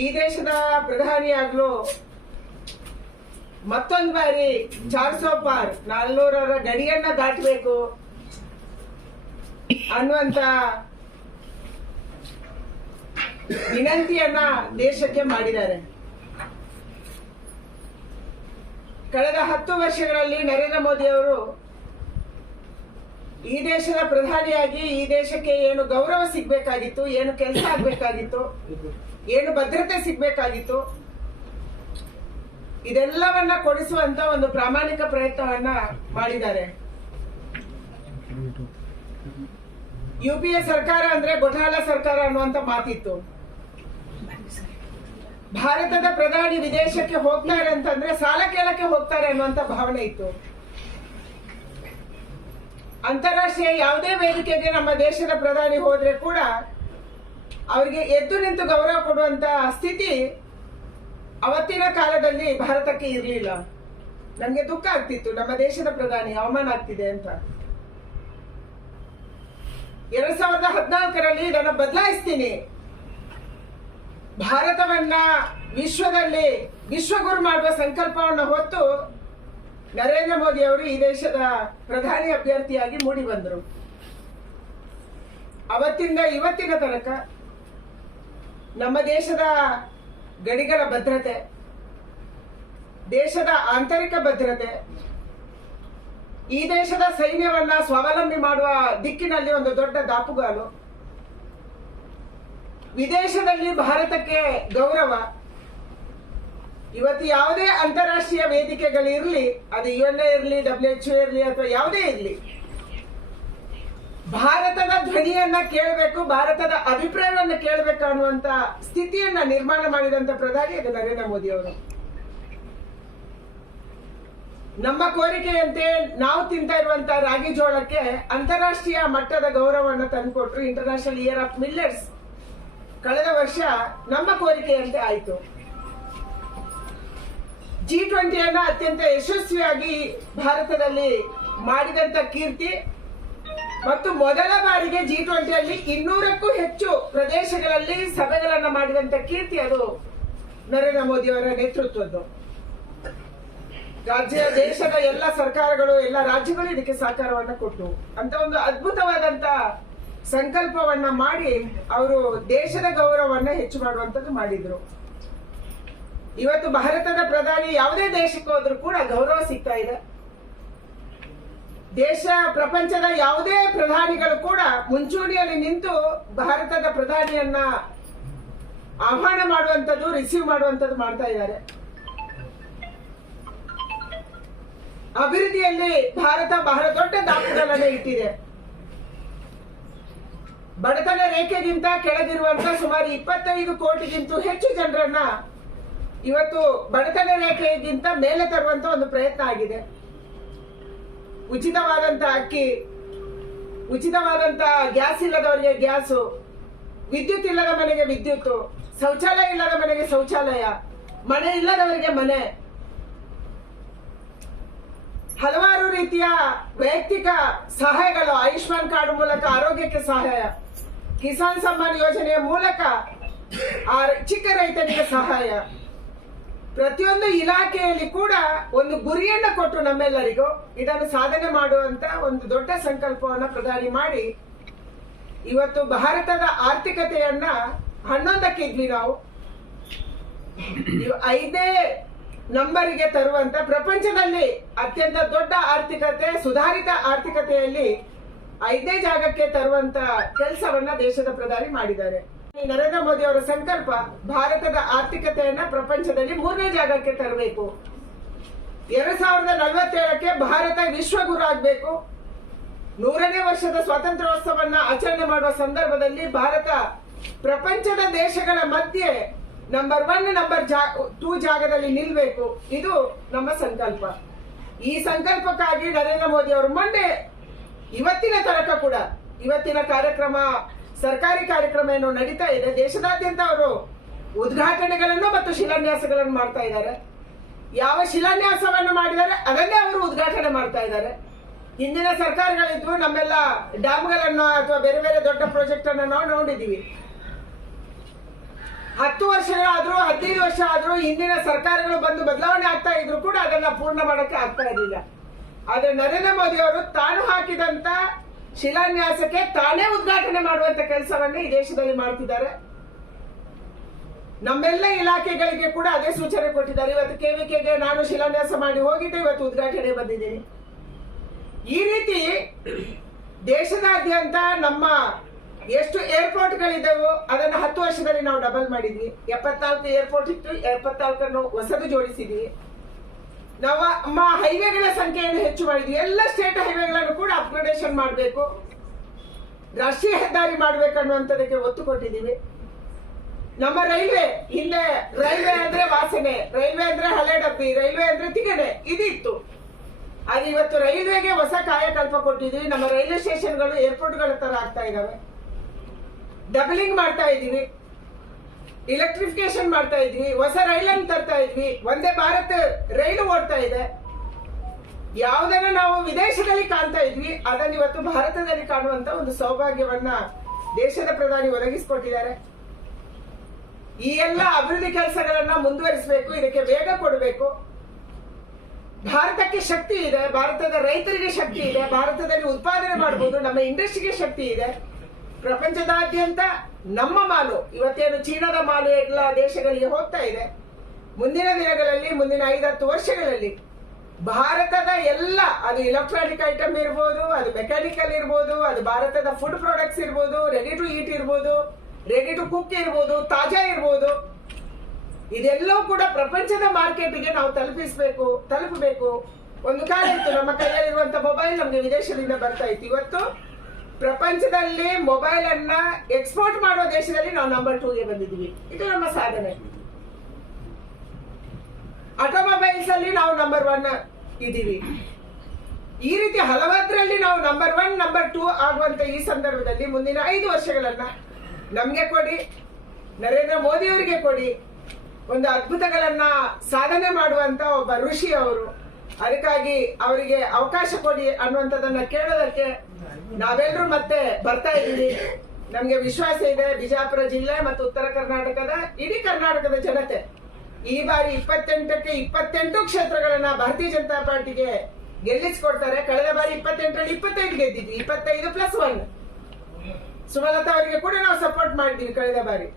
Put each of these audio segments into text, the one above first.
ಈ ದೇಶದ ಪ್ರಧಾನಿಯಾಗ್ಲು ಮತ್ತೊಂದು ಬಾರಿ ಚಾರ್ಸೋ ಪಾರ್ ನಾಲ್ನೂರರ ಗಡಿಯನ್ನ ದಾಟಬೇಕು ಅನ್ನುವಂತ ವಿನಂತಿಯನ್ನ ದೇಶಕ್ಕೆ ಮಾಡಿದ್ದಾರೆ. ಕಳೆದ ಹತ್ತು ವರ್ಷಗಳಲ್ಲಿ ನರೇಂದ್ರ ಮೋದಿ ಅವರು ಈ ದೇಶದ ಪ್ರಧಾನಿಯಾಗಿ ಈ ದೇಶಕ್ಕೆ ಏನು ಗೌರವ ಸಿಗ್ಬೇಕಾಗಿತ್ತು, ಏನು ಕೆಲಸ ಆಗ್ಬೇಕಾಗಿತ್ತು ಏನು ಭದ್ರತೆ ಸಿಗ್ಬೇಕಾಗಿತ್ತು? ಇದೆಲ್ಲವನ್ನ ಕೊಡಿಸುವಂತ ಒಂದು ಪ್ರಾಮಾಣಿಕ ಪ್ರಯತ್ನವನ್ನ ಮಾಡಿದ್ದಾರೆ. ಯು ಪಿ ಎ ಸರ್ಕಾರ ಅಂದ್ರೆ ಗೊಠಾಲ ಸರ್ಕಾರ ಅನ್ನುವಂತ ಮಾತಿತ್ತು. ಭಾರತದ ಪ್ರಧಾನಿ ವಿದೇಶಕ್ಕೆ ಹೋಗ್ತಾರೆ ಅಂತಂದ್ರೆ ಸಾಲ ಕೇಳಕ್ಕೆ ಹೋಗ್ತಾರೆ ಅನ್ನುವಂತ ಭಾವನೆ ಇತ್ತು. ಅಂತಾರಾಷ್ಟ್ರೀಯ ಯಾವುದೇ ವೇದಿಕೆಗೆ ನಮ್ಮ ದೇಶದ ಪ್ರಧಾನಿ ಹೋದ್ರೆ ಕೂಡ ಅವರಿಗೆ ಎದ್ದು ನಿಂತು ಗೌರವ ಕೊಡುವಂತ ಸ್ಥಿತಿ ಅವತ್ತಿನ ಕಾಲದಲ್ಲಿ ಭಾರತಕ್ಕೆ ಇರಲಿಲ್ಲ. ನನಗೆ ದುಃಖ ಆಗ್ತಿತ್ತು. ನಮ್ಮ ದೇಶದ ಪ್ರಧಾನಿ ಅವಮಾನ ಆಗ್ತಿದೆ ಅಂತ. ಎರಡ್ ಸಾವಿರದ ಹದಿನಾಲ್ಕರಲ್ಲಿ ನಾನು ಬದಲಾಯಿಸ್ತೀನಿ. ಭಾರತವನ್ನ ವಿಶ್ವದಲ್ಲಿ ವಿಶ್ವಗುರು ಮಾಡುವ ಸಂಕಲ್ಪವನ್ನು ಹೊತ್ತು ನರೇಂದ್ರ ಮೋದಿ ಅವರು ಈ ದೇಶದ ಪ್ರಧಾನಿ ಅಭ್ಯರ್ಥಿಯಾಗಿ ಮೂಡಿ ಬಂದರು. ಅವತ್ತಿಂದ ಇವತ್ತಿನ ತನಕ ನಮ್ಮ ದೇಶದ ಗಡಿಗಳ ಭದ್ರತೆ, ದೇಶದ ಆಂತರಿಕ ಭದ್ರತೆ, ಈ ದೇಶದ ಸೈನ್ಯವನ್ನ ಸ್ವಾವಲಂಬಿ ಮಾಡುವ ದಿಕ್ಕಿನಲ್ಲಿ ಒಂದು ದೊಡ್ಡ ದಾಪುಗಾಲು. ವಿದೇಶದಲ್ಲಿ ಭಾರತಕ್ಕೆ ಗೌರವ. ಇವತ್ತು ಯಾವುದೇ ಅಂತಾರಾಷ್ಟ್ರೀಯ ವೇದಿಕೆಗಳಿರಲಿ, ಅದು ಯು ಎನ್ ಇರಲಿ ಡಬ್ಲ್ಯೂ ಎಚ್ ಇರಲಿ ಅಥವಾ ಯಾವುದೇ ಇರಲಿ ಭಾರತದ ಧ್ವನಿಯನ್ನ ಕೇಳಬೇಕು, ಭಾರತದ ಅಭಿಪ್ರಾಯವನ್ನ ಕೇಳಬೇಕು ಅನ್ನುವಂತ ಸ್ಥಿತಿಯನ್ನ ನಿರ್ಮಾಣ ಮಾಡಿದಂತ ಪ್ರಧಾನಿ ಅದು ನರೇಂದ್ರ ಮೋದಿ ಅವರು. ನಮ್ಮ ಕೋರಿಕೆಯಂತೆ ನಾವು ತಿಂತಾ ಇರುವಂತ ರಾಗಿ ಜೋಳಕ್ಕೆ ಅಂತಾರಾಷ್ಟ್ರೀಯ ಮಟ್ಟದ ಗೌರವವನ್ನು ತಂದುಕೊಟ್ರು ಇಂಟರ್ನ್ಯಾಷನಲ್ ಇಯರ್ ಆಫ್ ಮಿಲ್ಲರ್ಸ್ ಕಳೆದ ವರ್ಷ ನಮ್ಮ ಕೋರಿಕೆಯಂತೆ ಆಯಿತು. ಜಿ ಟ್ವೆಂಟಿಯನ್ನ ಅತ್ಯಂತ ಯಶಸ್ವಿಯಾಗಿ ಭಾರತದಲ್ಲಿ ಮಾಡಿದಂತ ಕೀರ್ತಿ ಮತ್ತು ಮೊದಲ ಬಾರಿಗೆ ಜಿ ಟ್ವೆಂಟಿಯಲ್ಲಿ ಇನ್ನೂರಕ್ಕೂ ಹೆಚ್ಚು ಪ್ರದೇಶಗಳಲ್ಲಿ ಸಭೆಗಳನ್ನು ಮಾಡಿದಂತ ಕೀರ್ತಿ ಅದು ನರೇಂದ್ರ ಮೋದಿ ಅವರ ನೇತೃತ್ವದ್ದು. ರಾಜ್ಯ, ದೇಶದ ಎಲ್ಲ ಸರ್ಕಾರಗಳು, ಎಲ್ಲ ರಾಜ್ಯಗಳು ಇದಕ್ಕೆ ಸಹಕಾರವನ್ನ ಕೊಟ್ಟು ಅಂತ ಒಂದು ಅದ್ಭುತವಾದಂತ ಸಂಕಲ್ಪವನ್ನ ಮಾಡಿ ಅವರು ದೇಶದ ಗೌರವವನ್ನ ಹೆಚ್ಚು ಮಾಡುವಂತದ್ದು ಮಾಡಿದ್ರು. ಇವತ್ತು ಭಾರತದ ಪ್ರಧಾನಿ ಯಾವುದೇ ದೇಶಕ್ಕೆ ಹೋದ್ರೂ ಕೂಡ ಗೌರವ ಸಿಗ್ತಾ ಇದೆ. ದೇಶ, ಪ್ರಪಂಚದ ಯಾವುದೇ ಪ್ರಧಾನಿಗಳು ಕೂಡ ಮುಂಚೂಣಿಯಲ್ಲಿ ನಿಂತು ಭಾರತದ ಪ್ರಧಾನಿಯನ್ನ ಆಹ್ವಾನ ಮಾಡುವಂತದ್ದು ರಿಸೀವ್ ಮಾಡುವಂತದ್ದು ಮಾಡ್ತಾ ಇದ್ದಾರೆ. ಅಭಿವೃದ್ಧಿಯಲ್ಲಿ ಭಾರತ ಬಹಳ ದೊಡ್ಡ ದಾಖಲೆ ಇಟ್ಟಿದೆ. ಬಡತನ ರೇಖೆಗಿಂತ ಕೆಳಗಿರುವಂತ ಸುಮಾರು ಇಪ್ಪತ್ತೈದು ಕೋಟಿಗಿಂತ ಹೆಚ್ಚು ಜನರನ್ನ ಇವತ್ತು ಬಡತನ ರೇಖೆಗಿಂತ ಮೇಲೆ ತರುವಂತ ಒಂದು ಪ್ರಯತ್ನ ಆಗಿದೆ. ಉಚಿತವಾದಂತ ಅಕ್ಕಿ ಉಚಿತವಾದಂತ ಗ್ಯಾಸ್ ಇಲ್ಲದವರಿಗೆ ಗ್ಯಾಸು, ವಿದ್ಯುತ್ ಇಲ್ಲದ ಮನೆಗೆ ವಿದ್ಯುತ್, ಶೌಚಾಲಯ ಇಲ್ಲದ ಮನೆಗೆ ಶೌಚಾಲಯ, ಮನೆ ಇಲ್ಲದವರಿಗೆ ಮನೆ. ಹಲವಾರು ರೀತಿಯ ವೈಯಕ್ತಿಕ ಸಹಾಯಗಳು ಆಯುಷ್ಮಾನ್ ಕಾರ್ಡ್ ಮೂಲಕ ಆರೋಗ್ಯಕ್ಕೆ ಸಹಾಯ, ಕಿಸಾನ್ ಸಮ್ಮಾನ್ ಯೋಜನೆಯ ಮೂಲಕ ಆ ಚಿಕ್ಕ ರೈತರಿಗೆ ಸಹಾಯ. ಪ್ರತಿಯೊಂದು ಇಲಾಖೆಯಲ್ಲಿ ಕೂಡ ಒಂದು ಗುರಿಯನ್ನ ಕೊಟ್ಟು ನಮ್ಮೆಲ್ಲರಿಗೂ ಇದನ್ನು ಸಾಧನೆ ಮಾಡುವಂತ ಒಂದು ದೊಡ್ಡ ಸಂಕಲ್ಪವನ್ನ ಪ್ರಧಾನಿ ಮಾಡಿ, ಇವತ್ತು ಭಾರತದ ಆರ್ಥಿಕತೆಯನ್ನ ಹನ್ನೊಂದಕ್ಕೆ ಇದ್ವಿ ನಾವು. ಐದೇ ನಂಬರಿಗೆ ತರುವಂತ ಪ್ರಪಂಚದಲ್ಲಿ ಅತ್ಯಂತ ದೊಡ್ಡ ಆರ್ಥಿಕತೆ, ಸುಧಾರಿತ ಆರ್ಥಿಕತೆಯಲ್ಲಿ ಐದೇ ಜಾಗಕ್ಕೆ ತರುವಂತ ಕೆಲಸವನ್ನ ದೇಶದ ಪ್ರಧಾನಿ ಮಾಡಿದ್ದಾರೆ. ನರೇಂದ್ರ ಮೋದಿ ಅವರ ಸಂಕಲ್ಪ ಭಾರತದ ಆರ್ಥಿಕತೆಯನ್ನ ಪ್ರಪಂಚದಲ್ಲಿ ಮೂರನೇ ಜಾಗಕ್ಕೆ ತರಬೇಕು. ಎರಡ್ ಸಾವಿರದ ನಲವತ್ತೇಳಕ್ಕೆ ಭಾರತ ವಿಶ್ವಗುರು ಆಗ್ಬೇಕು. ನೂರನೇ ವರ್ಷದ ಸ್ವಾತಂತ್ರ್ಯೋತ್ಸವನ್ನ ಆಚರಣೆ ಮಾಡುವ ಸಂದರ್ಭದಲ್ಲಿ ಭಾರತ ಪ್ರಪಂಚದ ದೇಶಗಳ ಮಧ್ಯೆ ನಂಬರ್ ಒನ್ ನಂಬರ್ ಟೂ ಜಾಗದಲ್ಲಿ ನಿಲ್ಬೇಕು. ಇದು ನಮ್ಮ ಸಂಕಲ್ಪ. ಈ ಸಂಕಲ್ಪಕ್ಕಾಗಿ ನರೇಂದ್ರ ಮೋದಿ ಅವರು ಮೊನ್ನೆ ಇವತ್ತಿನ ತನಕ ಕೂಡ, ಇವತ್ತಿನ ಕಾರ್ಯಕ್ರಮ ಸರ್ಕಾರಿ ಕಾರ್ಯಕ್ರಮ ಏನು ನಡೀತಾ ಇದೆ. ದೇಶದಾದ್ಯಂತ ಅವರು ಉದ್ಘಾಟನೆಗಳನ್ನು ಮತ್ತು ಶಿಲಾನ್ಯಾಸಗಳನ್ನು ಮಾಡ್ತಾ ಇದ್ದಾರೆ. ಯಾವ ಶಿಲಾನ್ಯಾಸವನ್ನು ಮಾಡಿದ್ದಾರೆ, ಅದನ್ನೇ ಅವರು ಉದ್ಘಾಟನೆ ಮಾಡ್ತಾ ಇದ್ದಾರೆ. ಹಿಂದಿನ ಸರ್ಕಾರಗಳಿದ್ವು ನಮ್ಮೆಲ್ಲ ಡ್ಯಾಮ್ಗಳನ್ನು ಅಥವಾ ಬೇರೆ ಬೇರೆ ದೊಡ್ಡ ಪ್ರಾಜೆಕ್ಟ್ ಅನ್ನು ನಾವು ನೋಡಿದೀವಿ ಹತ್ತು ವರ್ಷಗಳಾದ್ರೂ ಹದಿನೈದು ವರ್ಷ ಆದ್ರೂ ಹಿಂದಿನ ಸರ್ಕಾರಗಳು ಬಂದು ಬದಲಾವಣೆ ಆಗ್ತಾ ಇದ್ರು ಕೂಡ ಅದನ್ನ ಪೂರ್ಣ ಮಾಡಕ್ಕೆ ಆಗ್ತಾ ಇರಲಿಲ್ಲ. ಆದ್ರೆ ನರೇಂದ್ರ ಮೋದಿ ಅವರು ತಾನು ಹಾಕಿದಂತ ಶಿಲಾನ್ಯಾಸಕ್ಕೆ ತಾನೇ ಉದ್ಘಾಟನೆ ಮಾಡುವಂತ ಕೆಲಸವನ್ನ ಈ ದೇಶದಲ್ಲಿ ಮಾಡ್ತಿದ್ದಾರೆ. ನಮ್ಮೆಲ್ಲ ಇಲಾಖೆಗಳಿಗೆ ಕೂಡ ಅದೇ ಸೂಚನೆ ಕೊಟ್ಟಿದ್ದಾರೆ. ಇವತ್ತು ಕೆವಿಕೆಗೆ ನಾನು ಶಿಲಾನ್ಯಾಸ ಮಾಡಿ ಹೋಗಿದ್ದೆ, ಇವತ್ತು ಉದ್ಘಾಟನೆ ಬಂದಿದ್ದೀನಿ. ಈ ರೀತಿ ದೇಶದಾದ್ಯಂತ ನಮ್ಮ ಎಷ್ಟು ಏರ್ಪೋರ್ಟ್ ಗಳಿದ್ದವು ಅದನ್ನು ಹತ್ತು ವರ್ಷದಲ್ಲಿ ನಾವು ಡಬಲ್ ಮಾಡಿದ್ವಿ. ಎಪ್ಪತ್ನಾಲ್ಕು ಏರ್ಪೋರ್ಟ್ ಇತ್ತು, ಎಪ್ಪತ್ನಾಲ್ಕನ್ನು ಹೊಸದು ಜೋಡಿಸಿದ್ವಿ. ನಮ್ಮ ಹೈವೇಗಳ ಸಂಖ್ಯೆಯನ್ನು ಹೆಚ್ಚು ಮಾಡಿದ್ವಿ ಎಲ್ಲ ಸ್ಟೇಟ್ ಹೈವೇಗಳನ್ನು ಕೂಡ ಅಪ್ಗ್ರೇಡೇಷನ್ ಮಾಡಬೇಕು. ರಾಷ್ಟ್ರೀಯ ಹೆದ್ದಾರಿ ಮಾಡ್ಬೇಕನ್ನುವಂಥದಕ್ಕೆ ಒತ್ತು ಕೊಟ್ಟಿದ್ದೀವಿ. ನಮ್ಮ ರೈಲ್ವೆ, ಹಿಂದೆ ರೈಲ್ವೆ ಅಂದ್ರೆ ವಾಸನೆ, ರೈಲ್ವೆ ಅಂದ್ರೆ ಹಳೆ ಡಬ್ಬಿ, ರೈಲ್ವೆ ಅಂದ್ರೆ ತಿಗಣೆ, ಇದಿತ್ತು. ಅದು ಇವತ್ತು ರೈಲ್ವೆಗೆ ಹೊಸ ಕಾಯಕಲ್ಪ ಕೊಟ್ಟಿದ್ದೀವಿ. ನಮ್ಮ ರೈಲ್ವೆ ಸ್ಟೇಷನ್ಗಳು, ಏರ್ಪೋರ್ಟ್ಗಳ ತರ ಆಗ್ತಾ ಇದಾವೆ. ಡಬಲಿಂಗ್ ಮಾಡ್ತಾ ಇದೀವಿ ಇಲೆಕ್ಟ್ರಿಫಿಕೇಶನ್ ಮಾಡ್ತಾ ಇದ್ವಿ, ಹೊಸ ರೈಲನ್ನು ತರ್ತಾ ಇದ್ವಿ, ಒಂದೇ ಭಾರತ ರೈಲು ಓಡ್ತಾ ಇದೆ. ಯಾವುದನ್ನ ನಾವು ವಿದೇಶದಲ್ಲಿ ಕಾಣ್ತಾ ಇದ್ವಿ, ಅದನ್ನ ಇವತ್ತು ಭಾರತದಲ್ಲಿ ಕಾಣುವಂತ ಒಂದು ಸೌಭಾಗ್ಯವನ್ನ ದೇಶದ ಪ್ರಧಾನಿ ಒದಗಿಸಿಕೊಟ್ಟಿದ್ದಾರೆ. ಈ ಎಲ್ಲ ಅಭಿವೃದ್ಧಿ ಕೆಲಸಗಳನ್ನ ಮುಂದುವರಿಸಬೇಕು, ಇದಕ್ಕೆ ವೇಗ ಕೊಡಬೇಕು. ಭಾರತಕ್ಕೆ ಶಕ್ತಿ ಇದೆ, ಭಾರತದ ರೈತರಿಗೆ ಶಕ್ತಿ ಇದೆ, ಭಾರತದಲ್ಲಿ ಉತ್ಪಾದನೆ ಮಾಡಬಹುದು ನಮ್ಮ ಇಂಡಸ್ಟ್ರಿಗೆ ಶಕ್ತಿ ಇದೆ. ಪ್ರಪಂಚದಾದ್ಯಂತ ನಮ್ಮ ಮಾಲು, ಇವತ್ತೇನು ಚೀನಾದ ಮಾಲು ಎಲ್ಲ ದೇಶಗಳಿಗೆ ಹೋಗ್ತಾ ಇದೆ. ಮುಂದಿನ ದಿನಗಳಲ್ಲಿ, ಮುಂದಿನ ಐದತ್ತು ವರ್ಷಗಳಲ್ಲಿ ಭಾರತದ ಎಲ್ಲ, ಅದು ಇಲೆಕ್ಟ್ರಾನಿಕ್ ಐಟಮ್ ಇರ್ಬೋದು, ಅದು ಮೆಕ್ಯಾನಿಕಲ್ ಇರ್ಬೋದು, ಅದು ಭಾರತದ ಫುಡ್ ಪ್ರಾಡಕ್ಟ್ಸ್ ಇರ್ಬೋದು ರೆಡಿ ಟು ಈಟ್ ಇರ್ಬೋದು ರೆಡಿ ಟು ಕುಕ್ ಇರ್ಬೋದು, ತಾಜಾ ಇರ್ಬೋದು. ಇದೆಲ್ಲವೂ ಕೂಡ ಪ್ರಪಂಚದ ಮಾರ್ಕೆಟ್ಗೆ ನಾವು ತಲುಪಿಸಬೇಕು, ತಲುಪಬೇಕು. ಒಂದು ಕಾಲ ಇತ್ತು, ನಮ್ಮ ಕೈಯಲ್ಲಿರುವಂತ ಮೊಬೈಲ್ ನಮಗೆ ವಿದೇಶದಿಂದ ಬರ್ತಾ ಇತ್ತು. ಇವತ್ತು ಪ್ರಪಂಚದಲ್ಲಿ ಮೊಬೈಲ್ ಅನ್ನ ಎಕ್ಸ್ಪೋರ್ಟ್ ಮಾಡೋ ದೇಶದಲ್ಲಿ ನಾವು ನಂಬರ್ ಟೂಗೆ ಬಂದಿದ್ದೀವಿ. ಇದು ನಮ್ಮ ಸಾಧನೆ. ಆಟೋಮೊಬೈಲ್ಸ್ ಅಲ್ಲಿ ನಾವು ನಂಬರ್ ಒನ್ ಇದ್ದೀವಿ. ಈ ರೀತಿ ಹಲವಾದ್ರಲ್ಲಿ ನಾವು ನಂಬರ್ ಒನ್ ನಂಬರ್ ಟೂ ಆಗುವಂತ ಈ ಸಂದರ್ಭದಲ್ಲಿ ಮುಂದಿನ ಐದು ವರ್ಷಗಳನ್ನ ನಮ್ಗೆ ಕೊಡಿ, ನರೇಂದ್ರ ಮೋದಿ ಅವರಿಗೆ ಕೊಡಿ. ಒಂದು ಅದ್ಭುತಗಳನ್ನ ಸಾಧನೆ ಮಾಡುವಂತ ಒಬ್ಬ ಋಷಿ ಅವರು. ಅದಕ್ಕಾಗಿ ಅವರಿಗೆ ಅವಕಾಶ ಕೊಡಿ ಅನ್ನುವಂಥದ್ದನ್ನ ಕೇಳೋದಕ್ಕೆ ನಾವೆಲ್ಲರೂ ಮತ್ತೆ ಬರ್ತಾ ಇದ್ದೀವಿ. ನಮ್ಗೆ ವಿಶ್ವಾಸ ಇದೆ, ಬಿಜಾಪುರ ಜಿಲ್ಲೆ ಮತ್ತು ಉತ್ತರ ಕರ್ನಾಟಕದ, ಇಡೀ ಕರ್ನಾಟಕದ ಜನತೆ. ಈ ಬಾರಿ ಇಪ್ಪತ್ತೆಂಟಕ್ಕೆ ಇಪ್ಪತ್ತೆಂಟು ಕ್ಷೇತ್ರಗಳನ್ನ ಭಾರತೀಯ ಜನತಾ ಪಾರ್ಟಿಗೆ ಗೆಲ್ಲಿಸ್ಕೊಡ್ತಾರೆ. ಕಳೆದ ಬಾರಿ ಇಪ್ಪತ್ತೆಂಟರಲ್ಲಿ ಇಪ್ಪತ್ತೈದು ಗೆದ್ದಿದ್ವಿ. ಇಪ್ಪತ್ತೈದು ಪ್ಲಸ್ ಒನ್ ಸುಮಲತಾ ಅವರಿಗೆ ಕೂಡ ನಾವು ಸಪೋರ್ಟ್ ಮಾಡಿದ್ವಿ ಕಳೆದ ಬಾರಿ.